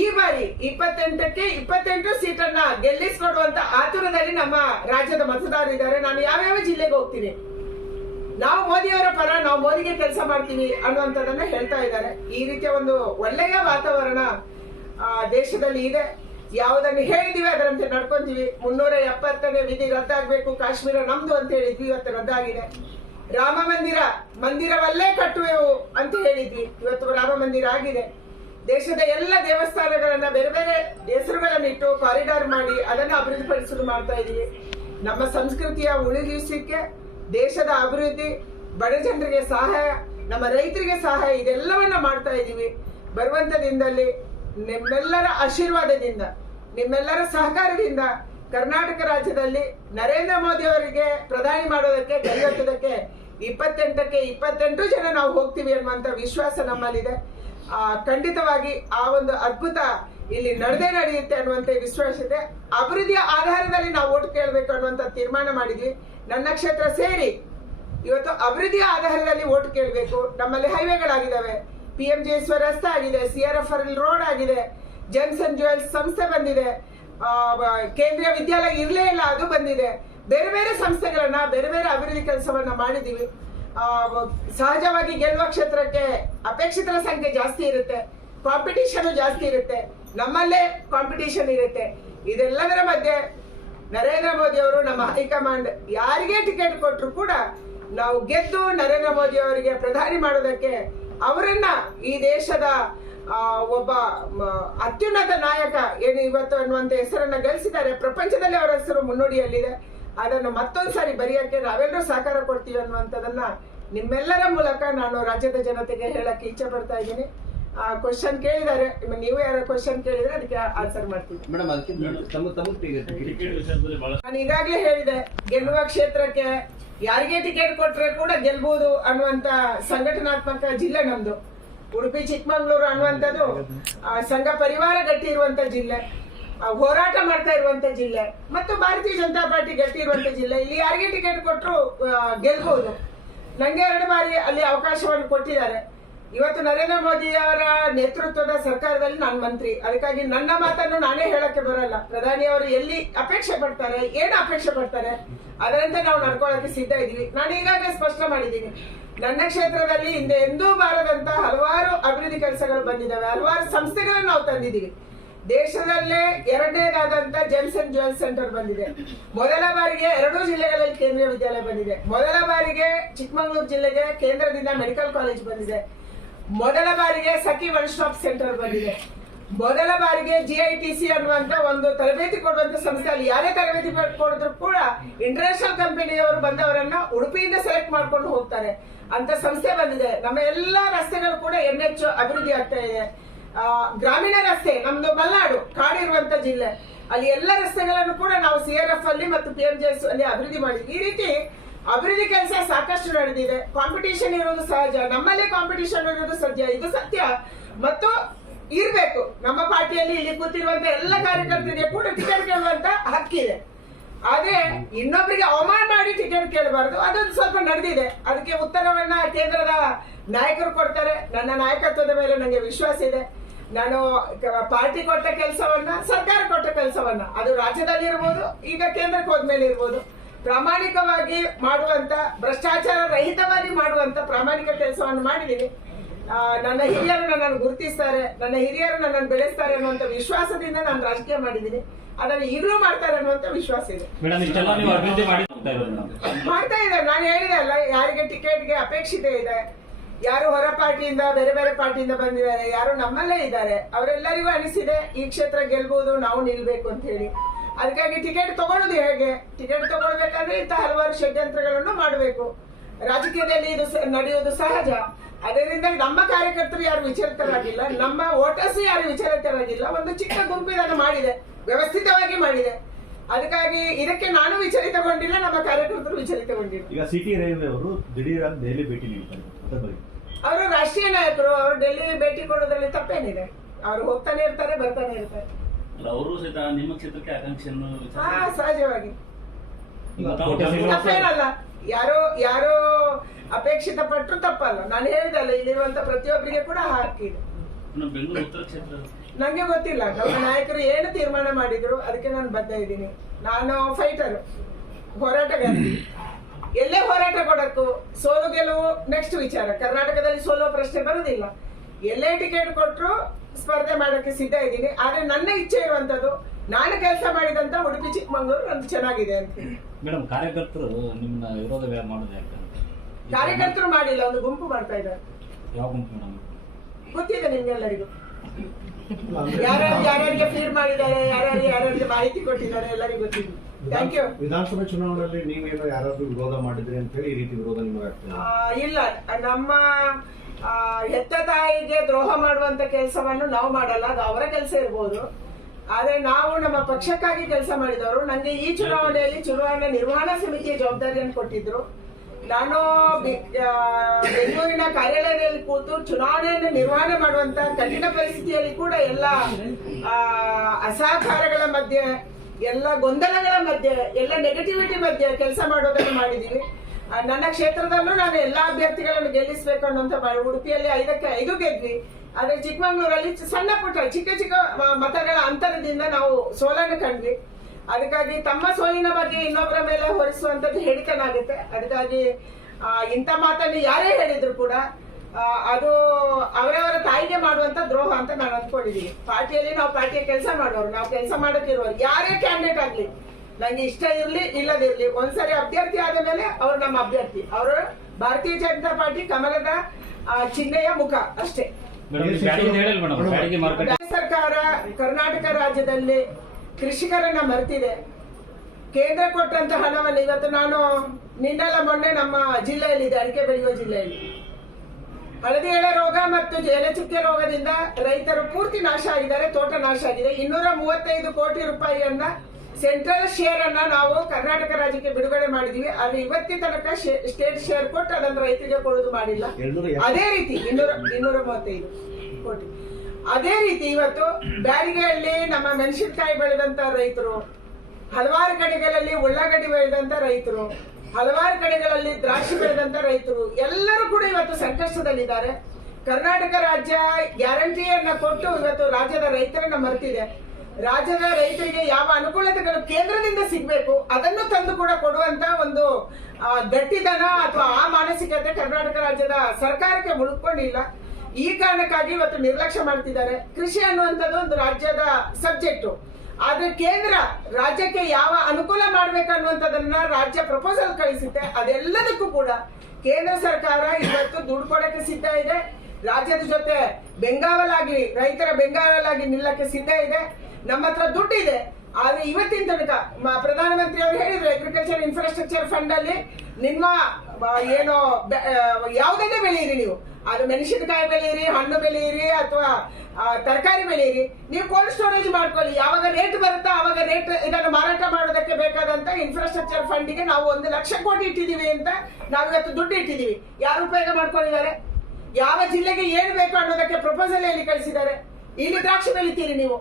ಈ ಬಾರಿ ಇಪ್ಪತ್ತೆಂಟಕ್ಕೆ ಇಪ್ಪತ್ತೆಂಟು ಸೀಟನ್ನ ಗೆಲ್ಲಿಸ್ಕೊಡುವಂತ ಆತುರದಲ್ಲಿ ನಮ್ಮ ರಾಜ್ಯದ ಮತದಾರರಿದ್ದಾರೆ. ನಾನು ಯಾವ್ಯಾವ ಜಿಲ್ಲೆಗೆ ಹೋಗ್ತೀನಿ? ನಾವು ಮೋದಿಯವರ ಪರ ನಾವು ಮೋದಿಗೆ ಕೆಲಸ ಮಾಡ್ತೀವಿ ಅನ್ನುವಂಥದ್ದನ್ನ ಹೇಳ್ತಾ ಇದ್ದಾರೆ. ಈ ರೀತಿಯ ಒಂದು ಒಳ್ಳೆಯ ವಾತಾವರಣ ದೇಶದಲ್ಲಿ ಇದೆ. ಯಾವುದನ್ನು ಹೇಳಿದೀವಿ, ಅದರಂತೆ ನಡ್ಕೊಂತೀವಿ. ಮುನ್ನೂರ ಎಪ್ಪತ್ತನೇ ವಿಧಿ ರದ್ದಾಗಬೇಕು, ಕಾಶ್ಮೀರ ನಮ್ದು ಅಂತ ಹೇಳಿದ್ವಿ, ಇವತ್ತು ರದ್ದಾಗಿದೆ. ರಾಮ ಮಂದಿರ, ಮಂದಿರವಲ್ಲೇ ಕಟ್ಟುವೆವು ಅಂತ ಹೇಳಿದ್ವಿ. ಇವತ್ತು ರಾಮ ಮಂದಿರ ಆಗಿದೆ. ದೇಶದ ಎಲ್ಲ ದೇವಸ್ಥಾನಗಳನ್ನ ಬೇರೆ ಬೇರೆ ಹೆಸರುಗಳನ್ನಿಟ್ಟು ಕಾರಿಡಾರ್ ಮಾಡಿ ಅದನ್ನು ಅಭಿವೃದ್ಧಿಪಡಿಸಲು ಮಾಡ್ತಾ ಇದೀವಿ. ನಮ್ಮ ಸಂಸ್ಕೃತಿಯ ಉಳಿಲಿಸಲಿಕ್ಕೆ ದೇಶದ ಅಭಿವೃದ್ಧಿ, ಬಡ ಜನರಿಗೆ ಸಹಾಯ, ನಮ್ಮ ರೈತರಿಗೆ ಸಹಾಯ, ಇದೆಲ್ಲವನ್ನ ಮಾಡ್ತಾ ಇದ್ದೀವಿ. ಬರುವಂತ ದಿನದಲ್ಲಿ ನಿಮ್ಮೆಲ್ಲರ ಆಶೀರ್ವಾದದಿಂದ, ನಿಮ್ಮೆಲ್ಲರ ಸಹಕಾರದಿಂದ ಕರ್ನಾಟಕ ರಾಜ್ಯದಲ್ಲಿ ನರೇಂದ್ರ ಮೋದಿ ಅವರಿಗೆ ಪ್ರಧಾನಿ ಮಾಡೋದಕ್ಕೆ ಗೆಲ್ಲುವುದಕ್ಕೆ ಇಪ್ಪತ್ತೆಂಟಕ್ಕೆ ಇಪ್ಪತ್ತೆಂಟು ಜನ ನಾವು ಹೋಗ್ತೀವಿ ಅನ್ನುವಂಥ ವಿಶ್ವಾಸ ನಮ್ಮಲ್ಲಿದೆ. ಖಂಡಿತವಾಗಿ ಆ ಒಂದು ಅದ್ಭುತ ಇಲ್ಲಿ ನಡೆದೇ ನಡೆಯುತ್ತೆ ಅನ್ನುವಂತ ವಿಶ್ವಾಸ ಇದೆ ಅಭಿವೃದ್ಧಿಯ ಆಧಾರದಲ್ಲಿ ನಾವು ಓಟ್ ಕೇಳಬೇಕು ಅನ್ನುವಂತ ತೀರ್ಮಾನ ಮಾಡಿದ್ವಿ. ನನ್ನ ಕ್ಷೇತ್ರ ಸೇರಿ ಇವತ್ತು ಅಭಿವೃದ್ಧಿಯ ಆಧಾರದಲ್ಲಿ ಓಟ್ ಕೇಳಬೇಕು. ನಮ್ಮಲ್ಲಿ ಹೈವೇಗಳಾಗಿದ್ದಾವೆ. ಪಿ ಎಂ ಜಿ ರಸ್ತೆ ಆಗಿದೆ, ಸಿ ಆರ್ ಎಫ್ ರೋಡ್ ಆಗಿದೆ, ಜನ್ಸನ್ ಜುವೆಲ್ಸ್ ಸಂಸ್ಥೆ ಬಂದಿದೆ. ಕೇಂದ್ರೀಯ ವಿದ್ಯಾಲಯ ಇರಲೇ ಇಲ್ಲ, ಅದು ಬಂದಿದೆ. ಬೇರೆ ಬೇರೆ ಸಂಸ್ಥೆಗಳನ್ನ, ಬೇರೆ ಬೇರೆ ಅಭಿವೃದ್ಧಿ ಕೆಲಸವನ್ನ ಮಾಡಿದೀವಿ ಸಹಜವಾಗಿ ಗೆಲ್ಲುವ ಕ್ಷೇತ್ರಕ್ಕೆ ಅಪೇಕ್ಷಿತರ ಸಂಖ್ಯೆ ಜಾಸ್ತಿ ಇರುತ್ತೆ. ಕಾಂಪಿಟೇಷನ್ ಜಾಸ್ತಿ ಇರುತ್ತೆ. ನಮ್ಮಲ್ಲೇ ಕಾಂಪಿಟೇಷನ್ ಇರುತ್ತೆ. ಇದೆಲ್ಲದರ ಮಧ್ಯೆ ನರೇಂದ್ರ ಮೋದಿ ಅವರು ನಮ್ಮ ಹೈಕಮಾಂಡ್ ಯಾರಿಗೆ ಟಿಕೆಟ್ ಕೊಟ್ಟರು ಕೂಡ ನಾವು ಗೆದ್ದು ನರೇಂದ್ರ ಮೋದಿ ಅವರಿಗೆ ಪ್ರಧಾನಿ ಮಾಡೋದಕ್ಕೆ ಅವರನ್ನ ಈ ದೇಶದ ಒಬ್ಬ ಅತ್ಯುನ್ನತ ನಾಯಕ ಏನು ಇವತ್ತು ಅನ್ನುವಂತ ಹೆಸರನ್ನ ಗಳಿಸಿದ್ದಾರೆ. ಪ್ರಪಂಚದಲ್ಲಿ ಅವರ ಹೆಸರು ಮುನ್ನುಡಿಯಲ್ಲಿದೆ. ಅದನ್ನು ಮತ್ತೊಂದು ಸಾರಿ ಬರೆಯಕ್ಕೆ ನಾವೆಲ್ಲರೂ ಸಹಕಾರ ಕೊಡ್ತೀವಿ ಅನ್ನುವಂಥದ್ದನ್ನ ನಿಮ್ಮೆಲ್ಲರ ಮೂಲಕ ನಾನು ರಾಜ್ಯದ ಜನತೆಗೆ ಹೇಳಕ್ಕೆ ಇಚ್ಛೆ ಪಡ್ತಾ ಇದ್ದೀನಿ. ಕ್ವಶನ್ ಕೇಳಿದ್ದಾರೆ. ನೀವು ಯಾರ ಕ್ವಶನ್ ಕೇಳಿದ್ರೆ ಅದಕ್ಕೆ ಆನ್ಸರ್ ಮಾಡ್ತೀವಿ ಮೇಡಮ್ ಅದಕ್ಕೆ ತಮ್ಮ ತಮ್ಮ ಟಿಕೆಟ್ ವಿಷಯದಲ್ಲಿ ಬಹಳ ನಾನು ಈಗಾಗಲೇ ಹೇಳಿದೆ ಗೆಲ್ಲುವ ಕ್ಷೇತ್ರಕ್ಕೆ ಯಾರಿಗೆ ಟಿಕೆಟ್ ಕೊಟ್ರೆ ಕೂಡ ಗೆಲ್ಬಹುದು ಅನ್ನುವಂತ ಸಂಘಟನಾತ್ಮಕ ಜಿಲ್ಲೆ ನಮ್ದು. ಉಡುಪಿ ಚಿಕ್ಕಮಂಗ್ಳೂರು ಅನ್ನುವಂಥದ್ದು ಆ, ಸಂಘ ಪರಿವಾರ ಗಟ್ಟಿ ಇರುವಂತ ಜಿಲ್ಲೆ ಆ, ಹೋರಾಟ ಮಾಡ್ತಾ ಇರುವಂತ ಜಿಲ್ಲೆ ಮತ್ತು ಭಾರತೀಯ ಜನತಾ ಪಾರ್ಟಿ ಗಟ್ಟಿ ಇರುವಂತ ಜಿಲ್ಲೆ. ಇಲ್ಲಿ ಯಾರಿಗೆ ಟಿಕೆಟ್ ಕೊಟ್ಟರು ಗೆಲ್ಬಹುದು ನಂಗೆ ಎರಡು ಬಾರಿ ಅಲ್ಲಿ ಅವಕಾಶವನ್ನು ಕೊಟ್ಟಿದ್ದಾರೆ. ಇವತ್ತು ನರೇಂದ್ರ ಮೋದಿ ಅವರ ನೇತೃತ್ವದ ಸರ್ಕಾರದಲ್ಲಿ ನಾನು ಮಂತ್ರಿ. ಅದಕ್ಕಾಗಿ ನನ್ನ ಮಾತನ್ನು ನಾನೇ ಹೇಳಕ್ಕೆ ಬರಲ್ಲ. ಪ್ರಧಾನಿ ಅವರು ಎಲ್ಲಿ ಅಪೇಕ್ಷೆ ಪಡ್ತಾರೆ, ಏನು ಅಪೇಕ್ಷೆ ಪಡ್ತಾರೆ, ಅದರಂತೆ ನಾವು ನಡ್ಕೊಳ್ಳೋಕೆ ಸಿದ್ಧ ಇದೀವಿ ನಾನು ಈಗಾಗಲೇ ಸ್ಪಷ್ಟ ಮಾಡಿದ್ದೀನಿ. ನನ್ನ ಕ್ಷೇತ್ರದಲ್ಲಿ ಹಿಂದೆ ಎಂದೂ ಬಾರದಂತ ಹಲವಾರು ಅಭಿವೃದ್ಧಿ ಕೆಲಸಗಳು ಬಂದಿದ್ದಾವೆ. ಹಲವಾರು ಸಂಸ್ಥೆಗಳನ್ನು ನಾವು ತಂದಿದ್ದೀವಿ. ದೇಶದಲ್ಲೇ ಎರಡನೇದಾದಂತ ಜೆಮ್ಸ್ ಅಂಡ್ ಜ್ಯುವೆಲ್ ಸೆಂಟರ್ ಬಂದಿದೆ. ಮೊದಲ ಬಾರಿಗೆ ಎರಡೂ ಜಿಲ್ಲೆಗಳಲ್ಲಿ ಕೇಂದ್ರೀಯ ವಿದ್ಯಾಲಯ ಬಂದಿದೆ. ಮೊದಲ ಬಾರಿಗೆ ಚಿಕ್ಕಮಗಳೂರು ಜಿಲ್ಲೆಗೆ ಕೇಂದ್ರದಿಂದ ಮೆಡಿಕಲ್ ಕಾಲೇಜ್ ಬಂದಿದೆ. ಮೊದಲ ಬಾರಿಗೆ ಸಖಿ ಒನ್ ಸ್ಟಾಪ್ ಸೆಂಟರ್ ಬಂದಿದೆ. ಮೊದಲ ಬಾರಿಗೆ ಜಿಐಟಿಸಿ ಅನ್ನುವಂತ ಒಂದು ತರಬೇತಿ ಕೊಡುವಂತ ಸಂಸ್ಥೆ ಅಲ್ಲಿ ಯಾರೇ ತರಬೇತಿ ಕೊಡಿದ್ರು ಕೂಡ ಇಂಟರ್ನ್ಯಾಷನಲ್ ಕಂಪನಿಯವರು ಬಂದವರನ್ನ ಉಡುಪಿಯಿಂದ ಸೆಲೆಕ್ಟ್ ಮಾಡ್ಕೊಂಡು ಹೋಗ್ತಾರೆ. ಅಂತ ಸಂಸ್ಥೆ ಬಂದಿದೆ. ನಮ್ಮ ಎಲ್ಲಾ ರಸ್ತೆಗಳು ಕೂಡ ಎನ್ ಎಚ್ ಅಭಿವೃದ್ಧಿ ಆಗ್ತಾ ಇದೆ. ಗ್ರಾಮೀಣ ರಸ್ತೆ, ನಮ್ದು ಮಲ್ನಾಡು, ಕಾಡಿರುವಂತ ಜಿಲ್ಲೆ. ಅಲ್ಲಿ ಎಲ್ಲ ರಸ್ತೆಗಳನ್ನು ಕೂಡ ನಾವು ಸಿಆರ್ಎಫ್ ಅಲ್ಲಿ ಮತ್ತು ಪಿ ಎಂ ಅಲ್ಲಿ ಅಭಿವೃದ್ಧಿ ಮಾಡಿದ್ವಿ ಈ ರೀತಿ ಅಭಿವೃದ್ಧಿ ಕೆಲಸ ಸಾಕಷ್ಟು ನಡೆದಿದೆ. ಕಾಂಪಿಟೇಷನ್ ಇರೋದು ಸಹಜ. ನಮ್ಮಲ್ಲೇ ಕಾಂಪಿಟೇಷನ್ ಇರೋದು ಸತ್ಯ ಇದು ಸತ್ಯ. ಮತ್ತು ಇರಬೇಕು. ನಮ್ಮ ಪಾರ್ಟಿಯಲ್ಲಿ ಇಲ್ಲಿ ಕೂತಿರುವಂತ ಎಲ್ಲ ಕಾರ್ಯಕರ್ತರಿಗೆ ಕೂಡ ಟಿಕೆಟ್ ಕೇಳುವಂತ ಹಕ್ಕಿದೆ ಆದ್ರೆ ಇನ್ನೊಬ್ಬರಿಗೆ ಅವಮಾನ ಮಾಡಿ ಟಿಕೆಟ್ ಕೇಳಬಾರದು. ಅದೊಂದು ಸ್ವಲ್ಪ ನಡೆದಿದೆ. ಅದಕ್ಕೆ ಉತ್ತರವನ್ನ ಕೇಂದ್ರದ ನಾಯಕರು ಕೊಡ್ತಾರೆ. ನನ್ನ ನಾಯಕತ್ವದ ಮೇಲೆ ನನಗೆ ವಿಶ್ವಾಸ ಇದೆ. ನಾನು ಪಾರ್ಟಿ ಕೊಟ್ಟ ಕೆಲಸವನ್ನ, ಸರ್ಕಾರ ಕೊಟ್ಟ ಕೆಲಸವನ್ನ, ಅದು ರಾಜ್ಯದಲ್ಲಿ ಇರ್ಬೋದು, ಈಗ ಕೇಂದ್ರಕ್ಕೆ ಹೋದ್ಮೇಲೆ ಇರ್ಬೋದು. ಪ್ರಾಮಾಣಿಕವಾಗಿ ಮಾಡುವಂತ ಭ್ರಷ್ಟಾಚಾರ ರಹಿತವಾಗಿ ಮಾಡುವಂತ ಪ್ರಾಮಾಣಿಕ ಕೆಲಸವನ್ನು ಮಾಡಿದ್ದೀನಿ. ಆ, ನನ್ನ ಹಿರಿಯರು ನನ್ನನ್ನು ಗುರುತಿಸ್ತಾರೆ ನನ್ನ ಹಿರಿಯರು ನನ್ನನ್ನು ಬೆಳೆಸ್ತಾರೆ ಅನ್ನುವಂತ ವಿಶ್ವಾಸದಿಂದ ನಾನು ರಾಜಕೀಯ ಮಾಡಿದ್ದೀನಿ. ಅದನ್ನು ಈಗಲೂ ಮಾಡ್ತಾರೆ ಅನ್ನುವಂತ ವಿಶ್ವಾಸ ಇದೆ. ಮಾಡ್ತಾ ಇದ್ದಾರೆ. ನಾನು ಹೇಳಿದೆ ಅಲ್ಲ ಯಾರಿಗೆ ಟಿಕೆಟ್ಗೆ ಅಪೇಕ್ಷಿತ ಇದೆ ಯಾರು ಹೊರ ಪಾರ್ಟಿಯಿಂದ ಬೇರೆ ಬೇರೆ ಪಾರ್ಟಿಯಿಂದ ಬಂದಿದ್ದಾರೆ ಯಾರು ನಮ್ಮಲ್ಲೇ ಇದ್ದಾರೆ ಅವರೆಲ್ಲರಿಗೂ ಅನಿಸಿದೆ ಈ ಕ್ಷೇತ್ರ ಗೆಲ್ಬಹುದು ನಾವು ನಿಲ್ಬೇಕು ಅಂತ ಹೇಳಿ. ಅದಕ್ಕಾಗಿ ಟಿಕೆಟ್ ತಗೊಳ್ಳೋದು ಹೇಗೆ? ಟಿಕೆಟ್ ತಗೊಳ್ಬೇಕಂದ್ರೆ ಇಂಥ ಹಲವಾರು ಷಡ್ಯಂತ್ರಗಳನ್ನು ಮಾಡಬೇಕು. ರಾಜಕೀಯದಲ್ಲಿ ಇದು ನಡೆಯುವುದು ನಡೆಯೋದು ಸಹಜ. ಅದರಿಂದ ನಮ್ಮ ಕಾರ್ಯಕರ್ತರು ಯಾರು ವಿಚಲಿತರಾಗಿಲ್ಲ ನಮ್ಮ ವೋಟರ್ಸ್ ಯಾರು ವಿಚಲಿತರಾಗಿಲ್ಲ ಒಂದು ಚಿಕ್ಕ ಗುಂಪು ಇದನ್ನು ಮಾಡಿದೆ ವ್ಯವಸ್ಥಿತವಾಗಿ ಮಾಡಿದೆ. ಅದಕ್ಕಾಗಿ ಇದಕ್ಕೆ ನಾನು ವಿಚಲಿತಗೊಂಡಿಲ್ಲ ನಮ್ಮ ಕಾರ್ಯಕರ್ತರು ವಿಚಲಿತಗೊಂಡಿಲ್ಲ. ಈಗ ಸಿಟಿ ರೈಲ್ವೆ ಅವರು ದಿಢೀರಾಗಿ ದೆಹಲಿ ಭೇಟಿ ನೀಡ್ತಾರೆ ಅವರು ರಾಷ್ಟ್ರೀಯ ನಾಯಕರು ಅವರು ಡೆಲ್ಲಿ ಭೇಟಿ ಕೊಡೋದ್ರಲ್ಲಿ ತಪ್ಪೇನಿದೆ. ಅವರು ಹೋಗ್ತಾನೆ ಇರ್ತಾರೆ ಬರ್ತಾನೆ ಇರ್ತಾರೆ. ಅಲ್ಲ ಅವರು ಸಹಿತ ನಿಮ್ಮ ಕ್ಷೇತ್ರಕ್ಕೆ ಆಕಾಂಕ್ಷೆಯನ್ನು ಹಾ ಸಹಜವಾಗಿ. ತಪ್ಪೇನಲ್ಲ. ಯಾರೋ ಯಾರೋ ಅಪೇಕ್ಷಿತ ಪಟ್ಟರು ತಪ್ಪಲ್ಲ. ನಾನು ಹೇಳಿದಲ್ಲ ಇಲ್ಲಿರುವಂತ ಪ್ರತಿಯೊಬ್ಬರಿಗೆ ಕೂಡ ಹಾಕಿದೆ ಇನ್ನು ಬೆಂಗಳೂರು ಉತ್ತರ ಕ್ಷೇತ್ರ. ನಂಗೆ ಗೊತ್ತಿಲ್ಲ. ನಮ್ಮ ನಾಯಕರು ಏನು ತೀರ್ಮಾನ ಮಾಡಿದ್ರು ಅದಕ್ಕೆ ನಾನು ಬರ್ತಾ ಇದ್ದೀನಿ. ನಾನು ಫೈಟರ್ ಹೋರಾಟಗಾರ ಎಲ್ಲೇ ಹೋರಾಟ ಕೊಡಕ್ಕೂ ಸೋಲು ಗೆಲುವು ನೆಕ್ಸ್ಟ್ ವಿಚಾರ. ಕರ್ನಾಟಕದಲ್ಲಿ ಸೋಲೋ ಪ್ರಶ್ನೆ ಬರೋದಿಲ್ಲ. ಎಲ್ಲೇ ಟಿಕೆಟ್ ಕೊಟ್ಟರು ಸ್ಪರ್ಧೆ ಮಾಡೋಕ್ಕೆ ಸಿದ್ಧ ಇದ್ದೀನಿ. ಆದ್ರೆ ನನ್ನ ಇಚ್ಛೆ ಇರುವಂತದ್ದು ನಾನು ಕೆಲಸ ಮಾಡಿದಂತ ಉಡುಪಿ ಚಿಕ್ಕಮಂಗ್ಳೂರು ನಂದು ಚೆನ್ನಾಗಿದೆ ಅಂತ ಮೇಡಮ್ ಕಾರ್ಯಕರ್ತರು ನಿಮ್ಮನ್ನ ವಿರೋಧ ಮಾಡಿದೆ ಯಾಕೆ? ಕಾರ್ಯಕರ್ತರು ಮಾಡಿಲ್ಲ ಒಂದು ಗುಂಪು ಮಾಡ್ತಾ ಇದ್ದಾರೆ. ಯಾವ ಗುಂಪು ಮೇಡಮ್? ಗೊತ್ತಿದೆ ನಿಮ್ಗೆಲ್ಲರಿಗೂ. ಯಾರ್ಯಾರು ಯಾರ್ಯಾರಿಗೆ ಫೀಡ್ ಮಾಡಿದ್ದಾರೆ ಯಾರ್ಯಾರು ಯಾರ್ಯಾರಿಗೆ ಮಾಹಿತಿ ಕೊಟ್ಟಿದ್ದಾರೆ ಎಲ್ಲರಿಗೂ ಗೊತ್ತಿದೆ. ಥ್ಯಾಂಕ್ ಯು ವಿಧಾನಸಭೆ ಚುನಾವಣೆಯಲ್ಲಿ ನೀವೇನೋ ಯಾರಾದ್ರೂ ವಿರೋಧ ಮಾಡಿದ್ರಿ ಅಂತ ಹೇಳಿ ಈ ರೀತಿ ವಿರೋಧ ನಿಮಗೆ ಇಲ್ಲ ನಮ್ಮ ಹೆತ್ತ ತಾಯಿಗೆ ದ್ರೋಹ ಮಾಡುವಂತ ಕೆಲಸವನ್ನು ನಾವು ಮಾಡಲ್ಲ, ಅದು ಅವರ ಕೆಲಸ ಇರ್ಬೋದು. ಆದ್ರೆ ನಾವು ನಮ್ಮ ಪಕ್ಷಕ್ಕಾಗಿ ಕೆಲಸ ಮಾಡಿದವರು ನನಗೆ ಈ ಚುನಾವಣೆಯಲ್ಲಿ ಚುನಾವಣೆ ನಿರ್ವಹಣಾ ಸಮಿತಿಯ ಜವಾಬ್ದಾರಿಯನ್ನು ಕೊಟ್ಟಿದ್ರು. ನಾನು ಬೆಂಗಳೂರಿನ ಕಾರ್ಯಾಲಯದಲ್ಲಿ ಕೂತು ಚುನಾವಣೆಯನ್ನು ನಿರ್ವಹಣೆ ಮಾಡುವಂತ ಕಠಿಣ ಪರಿಸ್ಥಿತಿಯಲ್ಲಿ ಕೂಡ ಎಲ್ಲ ಅಸಹಕಾರಗಳ ಮಧ್ಯೆ, ಎಲ್ಲ ಗೊಂದಲಗಳ ಮಧ್ಯೆ, ಎಲ್ಲ ನೆಗೆಟಿವಿಟಿ ಮಧ್ಯೆ ಕೆಲಸ ಮಾಡೋದನ್ನು ಮಾಡಿದೀವಿ. ನನ್ನ ಕ್ಷೇತ್ರದಲ್ಲೂ ನಾನು ಎಲ್ಲಾ ಅಭ್ಯರ್ಥಿಗಳನ್ನು ಗೆಲ್ಲಿಸಬೇಕು ಅನ್ನೋಂತ ಉಡುಪಿಯಲ್ಲಿ ಐದಕ್ಕೆ ಐದು ಗೆದ್ವಿ. ಆದ್ರೆ ಚಿಕ್ಕಮಂಗ್ಳೂರಲ್ಲಿ ಸಣ್ಣ ಪುಟ್ಟ ಚಿಕ್ಕ ಚಿಕ್ಕ ಮತಗಳ ಅಂತರದಿಂದ ನಾವು ಸೋಲನ್ನು ಕಂಡ್ವಿ. ಅದಕ್ಕಾಗಿ ತಮ್ಮ ಸೋಲಿನ ಬಗ್ಗೆ ಇನ್ನೊಬ್ಬರ ಮೇಲೆ ಹೊರಿಸುವಂತದ್ದು ಹೇಳಿಕೆನಾಗುತ್ತೆ. ಅದಕ್ಕಾಗಿ ಇಂಥ ಮಾತನ್ನು ಯಾರೇ ಹೇಳಿದ್ರು ಕೂಡ ಅದು ಅವರವರ ತಾಯಿಗೆ ಮಾಡುವಂತ ದ್ರೋಹ ಅಂತ ನಾನು ಅನ್ಕೊಂಡಿದೀನಿ ಪಾರ್ಟಿಯಲ್ಲಿ ನಾವು ಪಾರ್ಟಿಯ ಕೆಲಸ ಮಾಡೋರು, ನಾವು ಕೆಲಸ ಮಾಡೋದಿರೋರು ಯಾರೇ ಕ್ಯಾಂಡಿಡೇಟ್ ಆಗ್ಲಿ ನಂಗೆ ಇಷ್ಟ ಇರ್ಲಿ ಇಲ್ಲದಿರಲಿ. ಒಂದ್ಸರಿ ಅಭ್ಯರ್ಥಿ ಆದ ಮೇಲೆ ಅವರು ನಮ್ಮ ಅಭ್ಯರ್ಥಿ. ಅವರು ಭಾರತೀಯ ಜನತಾ ಪಾರ್ಟಿ ಕಮಲದ ಆ, ಚಿಹ್ನೆಯ ಮುಖ ಅಷ್ಟೇ. ಸರ್ಕಾರ ಕರ್ನಾಟಕ ರಾಜ್ಯದಲ್ಲಿ ಕೃಷಿಕರನ್ನ ಮರೆತಿದೆ. ಕೇಂದ್ರ ಕೊಟ್ಟಂತ ಹಣವನ್ನು ಇವತ್ತು ನಾನು ನಿನ್ನೆಲ್ಲ ಮೊನ್ನೆ ನಮ್ಮ ಜಿಲ್ಲೆಯಲ್ಲಿ ಇದೆ ಅಡಿಕೆ ಬೆಳೆಯುವ ಜಿಲ್ಲೆಯಲ್ಲಿ. ಹಳದಿ ಎಳೆ ರೋಗ ಮತ್ತು ಎಲೆಚುಕ್ಕೆ ರೋಗದಿಂದ ರೈತರು ಪೂರ್ತಿ ನಾಶ ಆಗಿದ್ದಾರೆ ತೋಟ ನಾಶ ಆಗಿದೆ. ಇನ್ನೂರ ಮೂವತ್ತೈದು ಕೋಟಿ ರೂಪಾಯಿಯನ್ನ ಸೆಂಟ್ರಲ್ ಶೇರ್ ಅನ್ನ ನಾವು ಕರ್ನಾಟಕ ರಾಜ್ಯಕ್ಕೆ ಬಿಡುಗಡೆ ಮಾಡಿದೀವಿ. ಆದ್ರೆ ಇವತ್ತಿನ ತನಕ ಸ್ಟೇಟ್ ಶೇರ್ ಕೊಟ್ಟು ಅದನ್ನ ರೈತರಿಗೆ ಕೊಡೋದು ಮಾಡಿಲ್ಲ. ಅದೇ ರೀತಿ ಇನ್ನೂರ ಇನ್ನೂರ ಮೂವತ್ತೈದು ಕೋಟಿ. ಅದೇ ರೀತಿ ಇವತ್ತು ಬ್ಯಾರಿಗೆಯಲ್ಲಿ ನಮ್ಮ ಮೆಣಸಿನಕಾಯಿ ಬೆಳೆದಂತ ರೈತರು ಹಲವಾರು ಕಡೆಗಳಲ್ಲಿ ಉಳ್ಳಾಗಡ್ಡಿ ಬೆಳೆದಂತ ರೈತರು ಹಲವಾರು ಕಡೆಗಳಲ್ಲಿ ದ್ರಾಕ್ಷಿ ಬೆಳೆದಂತ ರೈತರು ಎಲ್ಲರೂ ಕೂಡ ಇವತ್ತು ಸಂಕಷ್ಟದಲ್ಲಿದ್ದಾರೆ. ಕರ್ನಾಟಕ ರಾಜ್ಯ ಗ್ಯಾರಂಟಿಯನ್ನ ಕೊಟ್ಟು ಇವತ್ತು ರಾಜ್ಯದ ರೈತರನ್ನ ಮರೆತಿದೆ. ರಾಜ್ಯದ ರೈತರಿಗೆ ಯಾವ ಅನುಕೂಲತೆಗಳು ಕೇಂದ್ರದಿಂದ ಸಿಗಬೇಕು, ಅದನ್ನು ತಂದು ಕೂಡ ಕೊಡುವಂತ ಒಂದು ದಟ್ಟಿದನ ಅಥವಾ ಆ ಮಾನಸಿಕತೆ ಕರ್ನಾಟಕ ರಾಜ್ಯದ ಸರ್ಕಾರಕ್ಕೆ ಉಳ್ಕೊಂಡಿಲ್ಲ ಈ ಕಾರಣಕ್ಕಾಗಿ ಇವತ್ತು ನಿರ್ಲಕ್ಷ್ಯ ಮಾಡ್ತಿದ್ದಾರೆ. ಕೃಷಿ ಅನ್ನುವಂಥದ್ದು ಒಂದು ರಾಜ್ಯದ ಸಬ್ಜೆಕ್ಟು. ಆದ್ರೆ ಕೇಂದ್ರ ರಾಜ್ಯಕ್ಕೆ ಯಾವ ಅನುಕೂಲ ಮಾಡ್ಬೇಕನ್ನುವಂಥದ್ದನ್ನ ರಾಜ್ಯ ಪ್ರಪೋಸಲ್ ಕಳಿಸುತ್ತೆ, ಅದೆಲ್ಲದಕ್ಕೂ ಕೂಡ ಕೇಂದ್ರ ಸರ್ಕಾರ ಇವತ್ತು ದುಡ್ಡು ಕೊಡಕ್ಕೆ ಸಿದ್ಧ ಇದೆ. ರಾಜ್ಯದ ಜೊತೆ ಬೆಂಗಾವಲಾಗಿ, ರೈತರ ಬೆಂಗಾವಲಾಗಿ ನಿಲ್ಲಕ್ಕೆ ಸಿದ್ಧ ಇದೆ. ನಮ್ಮ ಹತ್ರ ದುಡ್ಡು ಇದೆ. ಆದ್ರೆ ಇವತ್ತಿನ ತನಕ ಪ್ರಧಾನಮಂತ್ರಿ ಅವರು ಹೇಳಿದ್ರು ಅಗ್ರಿಕಲ್ಚರ್ ಇನ್ಫ್ರಾಸ್ಟ್ರಕ್ಚರ್ ಫಂಡ್ ಅಲ್ಲಿ ನಿಮ್ಮ ಏನು ಯಾವುದನ್ನೇ ಬೆಳೆಯಿರಿ ನೀವು. ಅದು ಮೆಣಸಿನಕಾಯಿ ಬೆಳೆಯಿರಿ, ಹಣ್ಣು ಬೆಳೆಯಿರಿ ಅಥವಾ ತರಕಾರಿ ಬೆಳೆಯಿರಿ. ನೀವು ಕೋಲ್ಡ್ ಸ್ಟೋರೇಜ್ ಮಾಡ್ಕೊಳ್ಳಿ. ಯಾವಾಗ ರೇಟ್ ಬರುತ್ತಾ ಅವಾಗ ರೇಟ್ ಇದನ್ನು ಮಾರಾಟ ಮಾಡೋದಕ್ಕೆ ಬೇಕಾದಂತ ಇನ್ಫ್ರಾಸ್ಟ್ರಕ್ಚರ್ ಫಂಡಿಗೆ ನಾವು ಒಂದು ಲಕ್ಷ ಕೋಟಿ ಇಟ್ಟಿದೀವಿ ಅಂತ ನಾವು ಇವತ್ತು ದುಡ್ಡು ಇಟ್ಟಿದೀವಿ ಯಾರು ಉಪಯೋಗ ಮಾಡ್ಕೊಂಡಿದ್ದಾರೆ? ಯಾವ ಜಿಲ್ಲೆಗೆ ಏನು ಬೇಕು ಅನ್ನೋದಕ್ಕೆ ಪ್ರಪೋಸಲ್ ಎಲ್ಲಿ ಕಳಿಸಿದ್ದಾರೆ. ಇಲ್ಲಿ ದ್ರಾಕ್ಷಿ ಬೆಳಿತೀರಿ ನೀವು.